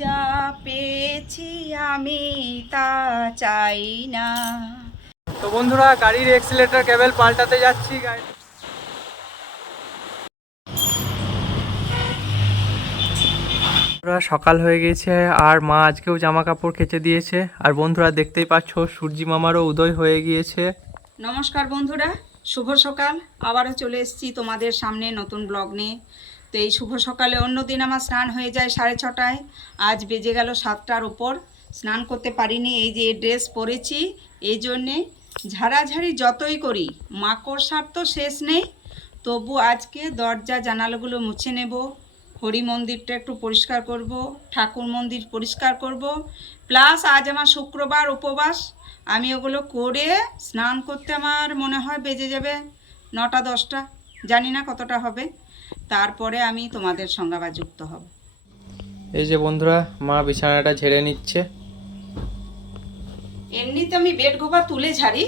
যা পেয়েছি আমি তা চাই না। তো বন্ধুরা গাড়ির এক্সিলেটার কেবল পাল্টাতে যাচ্ছি গাড়ি সকাল হয়ে গেছে আর মা আজকেও জামা কাপড় কেচে দিয়েছে। আর বন্ধুরা দেখতেই পাচ্ছ সূর্যি মামারও উদয় হয়ে গিয়েছে। নমস্কার বন্ধুরা শুভ সকাল। আবারও চলে এসেছি তোমাদের সামনে নতুন ব্লগ নিয়ে। তো এই শুভ সকালে অন্য দিন আমার স্নান হয়ে যায় সাড়ে ছটায়। আজ বেজে গেল সাতটার উপর। স্নান করতে পারিনি, এই যে ড্রেস পরেছি। এই জন্যে ঝাড়াঝাড়ি যতই করি, মাকড়সার তো শেষ নেই। তবু আজকে দরজা জানালাগুলো মুছে নেব। হরি মন্দিরটা একটু পরিষ্কার করব, ঠাকুর মন্দির পরিষ্কার করব। প্লাস আজ আমার শুক্রবার উপবাস। আমি ওগুলো করে স্নান করতে আমার মনে হয় বেজে যাবে নটা দশটা। জানি না কতটা হবে। তারপরে আমি তোমাদের সঙ্গে আবার যুক্ত হব। এই যে বন্ধুরা মা বিছানাটা ঝেড়ে নিচ্ছে। এমনিতে আমি বেড গোবা তুলে ঝাড়ি।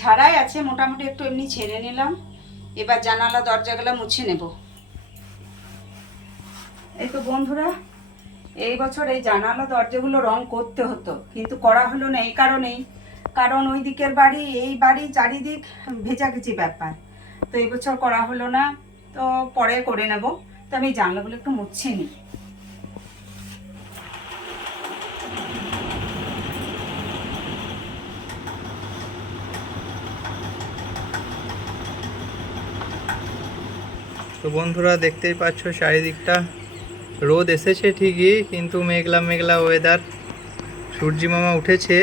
ঝাড়াই আছে মোটামুটি একটু এমনি ছেড়ে নিলাম। এবার জানালা দরজাগুলো মুছে নেব। এই তো বন্ধুরা এই বছর এই জানালা দরজাগুলো রং করতে হতো কিন্তু করা হলো না এই কারণেই। কারণ ওই দিকের বাড়ি এই বাড়ি চারিদিক ভেজাভেজি ব্যাপার। তো এই বছর করা হলো না তো পরে করে নেব। তো আমি জানলাগুলো একটু মুছে নিই। তো বন্ধুরা, দেখতেই পাচ্ছ চারিদিকটা। রোদ এসেছে ঠিকই, কিন্তু মেঘলা মেঘলা ওয়েদার সূর্যি মামা উঠেছে।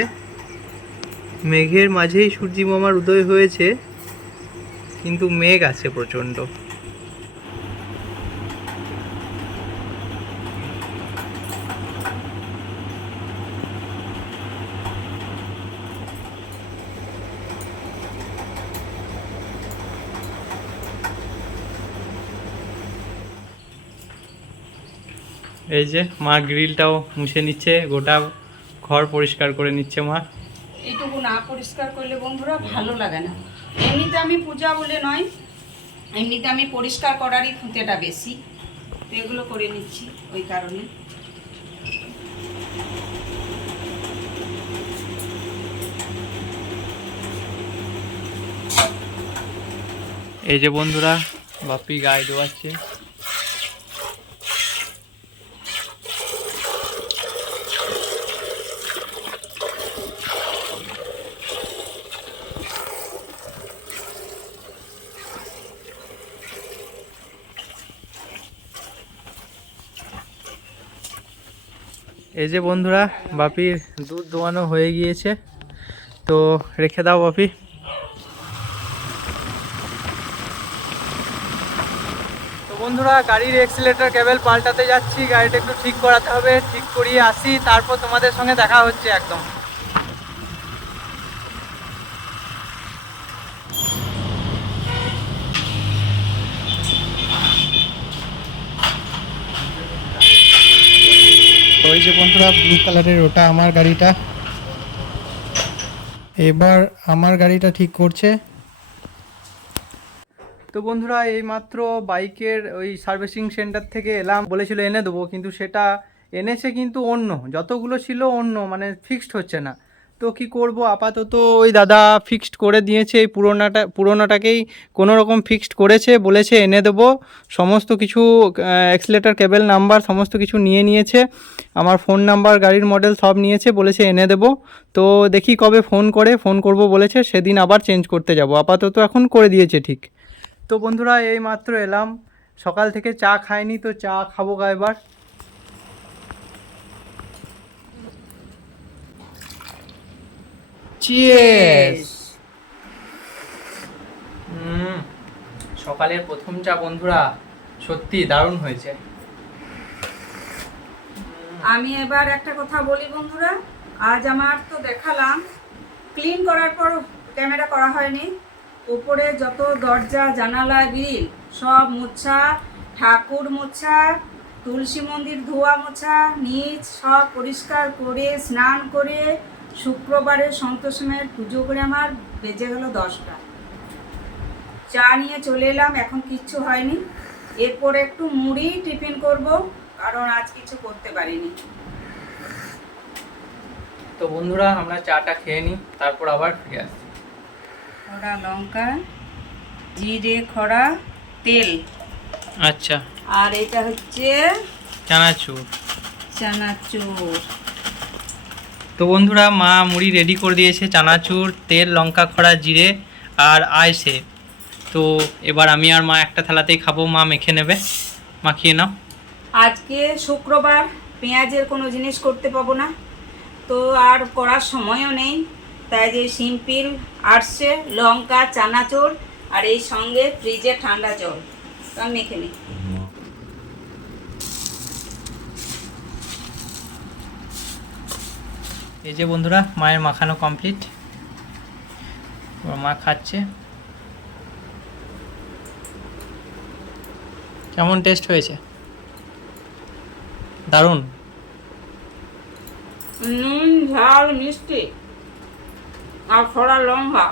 মেঘের মাঝেই সূর্যি মামার উদয় হয়েছে। কিন্তু মেঘ আছে প্রচণ্ড। এই যে মা গ্রিলটাও মুছে নিচ্ছে গোটা ঘর পরিষ্কার করে নিচ্ছে মা। এইটুকু না পরিষ্কার করলে বন্ধুরা ভালো লাগে না। এমনিতে আমি পূজা বলে নয় এমনিতে আমি পরিষ্কার করারই খুঁতেটা বেশি। তো এগুলো করে নিচ্ছি ওই কারণে। এই যে বন্ধুরা বাপি গায়ে দোয়াচ্ছে। এই যে বন্ধুরা বাপির দুধ দোয়ানো হয়ে গিয়েছে। তো রেখে দাও বাপি। তো বন্ধুরা, গাড়ির এক্সিলেটার কেবল পাল্টাতে যাচ্ছি। গাড়িটা একটু ঠিক করাতে হবে, ঠিক করিয়ে আসি। তারপর তোমাদের সঙ্গে দেখা হচ্ছে একদম। ওই যে বন্ধুরা ব্লু কালারের ওটা আমার গাড়িটা। এবার আমার গাড়িটা ঠিক করছে। তো বন্ধুরা, এইমাত্র বাইকের ওই সার্ভিসিং সেন্টার থেকে এলাম। বলেছিল এনে দেবো, কিন্তু সেটা এনেছে কিন্তু অন্য। যতগুলো ছিল অন্য মানে ফিক্সড হচ্ছে না। তো কি করব? আপাতত ওই দাদা ফিক্সড করে দিয়েছে, এই পুরোনোটা, পুরোনোটাকেই কোনো রকম ফিক্সড করেছে, বলেছে এনে দেবো। সমস্ত কিছু এক্সলেটার কেবল নাম্বার সমস্ত কিছু নিয়ে নিয়েছে। আমার ফোন নাম্বার গাড়ির মডেল সব নিয়েছে, বলেছে এনে দেবো। তো দেখি কবে ফোন করে ফোন করব বলেছে, সেদিন আবার চেঞ্জ করতে যাব। আপাতত এখন করে দিয়েছে ঠিক। তো বন্ধুরা, এই মাত্র এলাম। সকাল থেকে চা খাইনি, তো চা খাব গা এবার। চিয়েস সকালের প্রথম চা বন্ধুরা সত্যি দারুণ হয়েছে। আমি এবার একটা কথা বলি বন্ধুরা আজ আমার তো দেখালাম ক্লিন করার পর ক্যামেরা করা হয়নি উপরে যত দরজা জানালা গ্রিল সব মোছা ঠাকুর মোছা তুলসী মন্দির ধোয়া মোছা নিচ সব পরিষ্কার করে স্নান করে শুক্রবারে সন্তোষী মায়ের পুজো করে আমার বেজে গেল দশটা। চা নিয়ে চলে এলাম এখন কিচ্ছু হয়নি। এরপরে একটু মুড়ি টিফিন করব কারণ আজ কিছু করতে পারিনি। তো বন্ধুরা আমরা চাটা খেয়ে নিই তারপর আবার ফিরে আসছি। খড়া লঙ্কা জিরে খড়া তেল। আচ্ছা। আর এটা হচ্ছে চানাচুর। চানাচুর। তো বন্ধুরা, মা মুড়ি রেডি করে দিয়েছে, চানাচুর, তেল, লঙ্কা, খড়া, জিরে আর আয়সে তো এবার আমি আর মা একটা থালাতেই খাব, মা মেখে নেবে। মাখিয়ে নাও। আজকে শুক্রবার, পেঁয়াজের কোনো জিনিস করতে পাবো না। তো আর করার সময়ও নেই, তাই যে সিম্পল আটশে লঙ্কা, চানাচুর আর এই সঙ্গে ফ্রিজে ঠান্ডা জল। তো আমি মেখে নিই। এই যে বন্ধুরা মায়ের মাখানো কমপ্লিট মা খাচ্ছে। কেমন টেস্ট হয়েছে? দারুণ। নুন ঝাল মিষ্টি আর খড়া লঙ্কা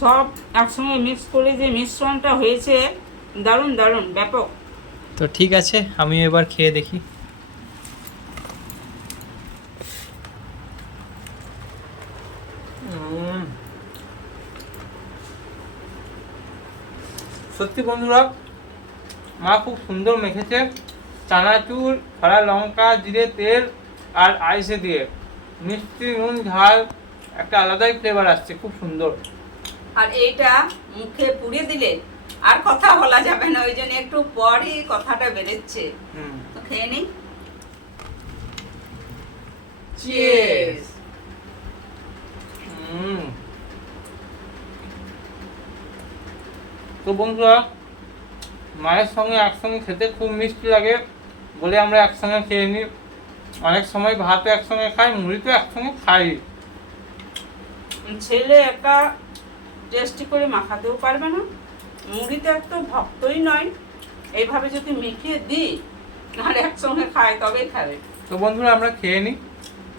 সব একসঙ্গে মিক্স করে যে মিশ্রণটা হয়েছে দারুণ দারুণ ব্যাপক। তো ঠিক আছে আমি এবার খেয়ে দেখি। সত্যি বন্ধুরা মা খুব সুন্দর মেখেছে। চানাচুর খড়া লঙ্কা জিরে তেল আর আইসে দিয়ে। মিষ্টি নুন ঝাল একটা আলাদাই ফ্লেভার আসছে খুব সুন্দর। আর এইটা মুখে পুড়ে দিলে আর কথা বলা যাবে না ওই জন্য একটু পরই কথাটা বেরোচ্ছে। হুম। তো খেয়ে নিই। Cheers. হুম। তো বন্ধুরা মায়ের সঙ্গে একসঙ্গে খেতে খুব মিষ্টি লাগে বলে আমরা একসঙ্গে খেয়ে নিই। অনেক সময় ভাতও একসঙ্গে খাই মুড়ি তো একসঙ্গে খাই। ছেলে একা টেস্টি করে মাখাতেও পারবে না। মুড়িতে একটু ভক্তই নয়। এইভাবে যদি মেখে দিই আর একসঙ্গে খায় তবেই খাবে। তো বন্ধুরা আমরা খেয়ে নিই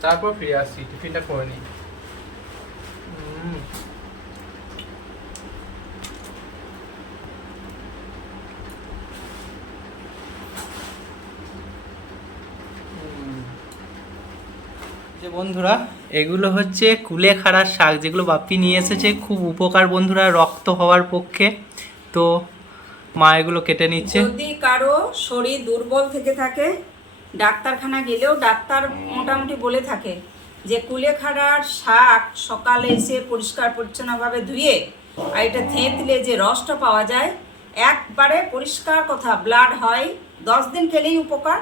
তারপর ফিরে আসছি টিফিনটা করে নিই হুম যে বন্ধুরা, এগুলো হচ্ছে কুলেখাড়ার শাক যেগুলো বাপ্পি নিয়ে এসেছে। খুব উপকার বন্ধুরা, রক্ত হওয়ার পক্ষে। তো মা এগুলো কেটে নিচ্ছে। যদি কারও শরীর দুর্বল থেকে থাকে, ডাক্তারখানা গেলেও ডাক্তার মোটামুটি বলে থাকে যে, কুলেখাড়ার শাক সকালে এসে পরিষ্কার পরিচ্ছন্নভাবে ধুয়ে আর এটা থেঁতলে যে রসটা পাওয়া যায়, একবারে পরিষ্কার কথা, ব্লাড হয়, দশ দিন খেলেই উপকার।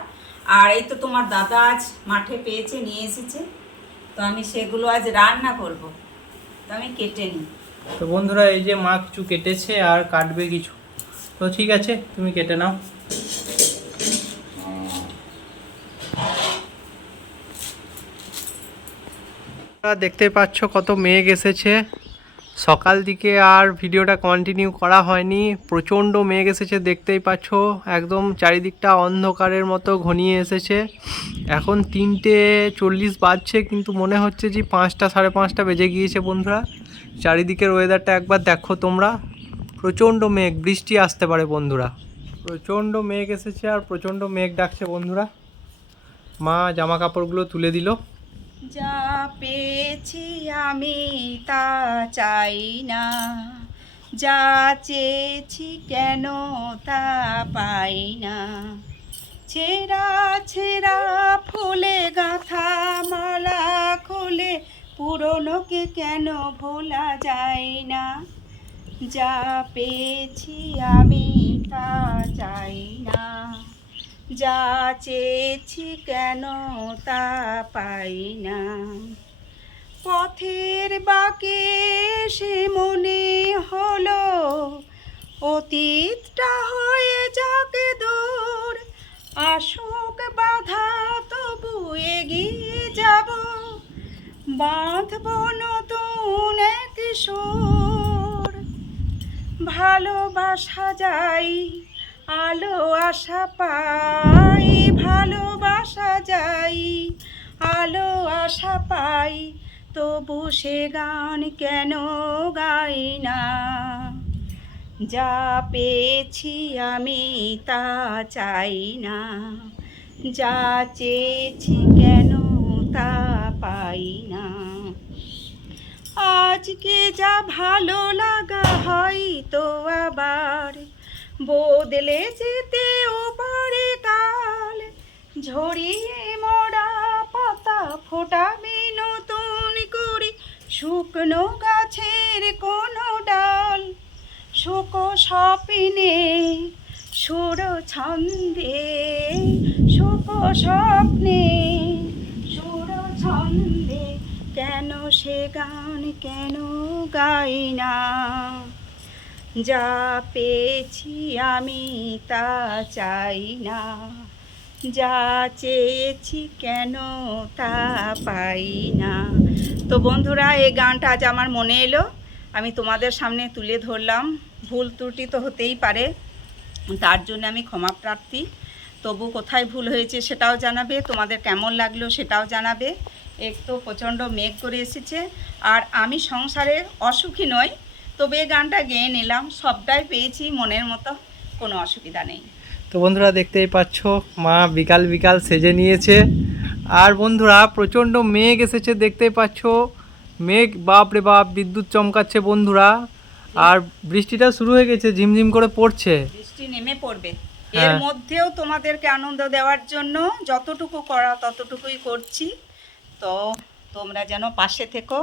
আর এই তো তোমার দাদা আজ মাঠে পেয়েছে, নিয়ে এসেছে। তো আমি সেগুলো আজ রান্না করব। তো আমি কেটে নিই। তো বন্ধুরা, এই যে মা কিছু কেটেছে আর কাটবে কিছু। তো ঠিক আছে, তুমি কেটে নাও। দেখতে পাচ্ছ কত মেঘ এসেছে। সকাল দিকে আর ভিডিওটা কন্টিনিউ করা হয়নি। প্রচণ্ড মেঘ এসেছে, দেখতেই পাচ্ছ। একদম চারিদিকটা অন্ধকারের মতো ঘনিয়ে এসেছে। এখন তিনটে চল্লিশ বাজছে, কিন্তু মনে হচ্ছে যে পাঁচটা, সাড়ে পাঁচটা বেজে গিয়েছে বন্ধুরা। চারিদিকের ওয়েদারটা একবার দেখো তোমরা। প্রচণ্ড মেঘ, বৃষ্টি আসতে পারে বন্ধুরা। প্রচণ্ড মেঘ এসেছে আর প্রচণ্ড মেঘ ডাকছে বন্ধুরা। মা জামা কাপড়গুলো তুলে দিল। যা পেয়েছি আমি তা চাই না। যা চেয়েছি কেন তা পাই না। ছেঁড়া ছেঁড়া ফুলে, গাঁথা মালা খুলে পুরনোকে কেন ভোলা যায় না? যা পেয়েছি আমি তা চাই না। যা চেয়েছি কেন তা পাই না। পথের বাঁকে সে মনে হলো, অতীতটা হয়ে যাকে দূর। আসুক বাধা, তবু এগিয়ে যাব। বাঁধব নতুন এক সুর। ভালোবাসা যাই আলো আশা পাই, ভালোবাসা যাই। আলো আশা পাই, তবু সে গান কেন গাই না? যা পেয়েছি আমি তা চাই না। যা চেয়েছি কেন তা পাই না। আজকে যা ভালো লাগা হয় তো আবার বদলে যেতেও পারে কাল, ঝরিয়ে মরা পাতা ফোটাবে নতুন করে, শুকনো গাছের কোনো ডাল, শোক স্বপ্নে সুর ছন্দে, শোক স্বপ্নে সুর ছন্দে, কেন সে গান কেন গাই না? যা পেয়েছি আমি তা চাই না। যা চেয়েছি কেন তা পাই না। তো বন্ধুরা, এই গানটা আজ আমার মনে এলো। আমি তোমাদের সামনে তুলে ধরলাম। ভুল ত্রুটি তো হতেই পারে। তার জন্য আমি ক্ষমা প্রার্থী। তবু কোথায় ভুল হয়েছে সেটাও জানাবে। তোমাদের কেমন লাগল সেটাও জানাবে। এক তো প্রচণ্ড মেঘ করে এসেছে। আর আমি সংসারে অসুখী নই। তবে এই গানটা গেয়ে নিলাম সবটাই পেয়েছি মনের মতো কোনো অসুবিধা নেই। তো বন্ধুরা দেখতেই পাচ্ছ মা বিকাল বিকাল সেজে নিয়েছে। আর বন্ধুরা প্রচণ্ড মেঘ এসেছে দেখতেই পাচ্ছ। মেঘ বাপ রে বাপ বিদ্যুৎ চমকাচ্ছে বন্ধুরা। আর বৃষ্টিটা শুরু হয়ে গেছে ঝিমঝিম করে পড়ছে। বৃষ্টি নেমে পড়বে। এর হ্যাঁ। মধ্যেও তোমাদেরকে আনন্দ দেওয়ার জন্য যতটুকু করা ততটুকুই করছি। তো তোমরা যেন পাশে থেকো।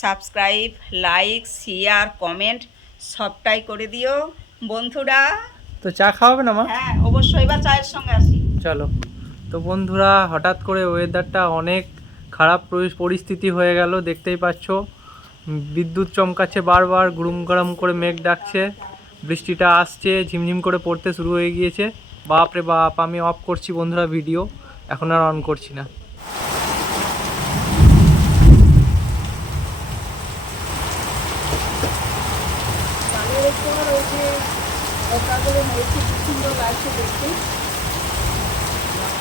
সাবস্ক্রাইব লাইক শেয়ার কমেন্ট সবটাই করে দিও। বন্ধুরা। তো চা খাওয়াবে না মা? হ্যাঁ অবশ্যই এবার চায়ের সঙ্গে আসি। চলো। তো বন্ধুরা হঠাৎ করে ওয়েদারটা অনেক খারাপ পরিস্থিতি হয়ে গেল দেখতেই পাচ্ছ। বিদ্যুৎ চমকাচ্ছে বারবার গুড়ুম গরম করে মেঘ ডাকছে। বৃষ্টিটা আসছে ঝিমঝিম করে পড়তে শুরু হয়ে গিয়েছে। বাপ রে বাপ আমি অফ করছি বন্ধুরা ভিডিও এখন আর অন করছি না।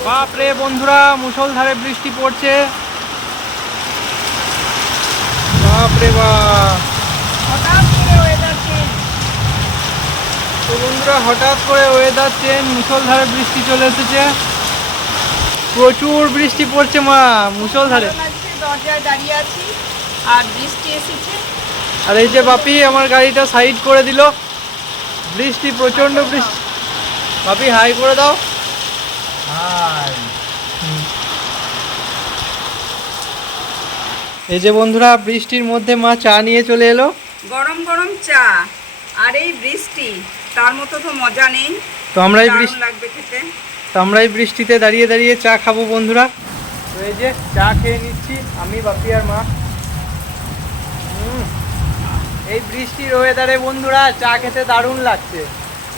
বাপ রে বন্ধুরা মুষলধারে বৃষ্টি পড়ছে। বাপ রে বাপ হঠাৎ করে ওয়েদার চেঞ্জ তো বন্ধুরা হঠাৎ করে ওয়েদার চেঞ্জ মুষলধারে বৃষ্টি চলে এসেছে। প্রচুর বৃষ্টি পড়ছে মা মুষলধারে। ভালো দরজায় দাঁড়িয়ে আছি আর বৃষ্টি এসেছে। আর এই যে বাপি আমার গাড়িটা সাইড করে দিল। বৃষ্টি প্রচণ্ড বৃষ্টি। বাপি হাই করে দাও। হাই। এই যে বন্ধুরা বৃষ্টির মধ্যে মা চা নিয়ে চলে এলো। গরম গরম চা আর এই বৃষ্টি তার মতো তো মজা নেই। তো আমরা এই বৃষ্টি লাগবে খেতে। তো আমরা এই বৃষ্টিতে দাঁড়িয়ে দাঁড়িয়ে চা খাব বন্ধুরা। তো এই যে চা খেয়ে নিচ্ছি আমি বাপি আর মা। হুম, এই বৃষ্টির ওয়েদারে বন্ধুরা চা খেতে দারুণ লাগছে।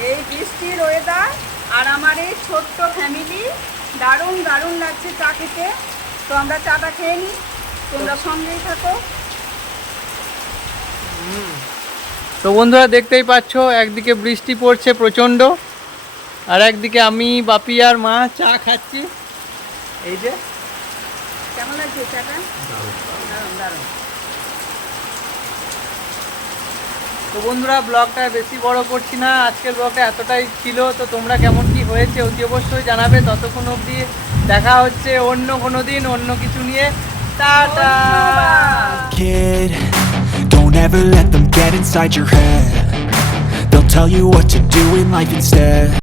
এই বৃষ্টির ওয়েদার আর আমার এই ছোট্ট ফ্যামিলি দারুণ দারুণ লাগছে চা খেতে। তো আমরা চাটা খেয়ে নিই। তোমরা সঙ্গেই থাকো। তো বন্ধুরা দেখতেই পাচ্ছ একদিকে বৃষ্টি পড়ছে প্রচণ্ড আর একদিকে আমি বাপি আর মা চা খাচ্ছি। এই যে। কেমন লাগছে চাটা? দারুণ দারুণ। তো বন্ধুরা, ব্লগটা বেশি বড় করছি না আজকের ব্লগটা এতটাই ছিল তো তোমরা কেমন কি হয়েছে অতি অবশ্যই জানাবে ততক্ষণ অবধি দেখা হচ্ছে অন্য কোনো দিন, অন্য কিছু নিয়ে tata. Don't ever let them get inside your head. They'll tell you what to do in life instead.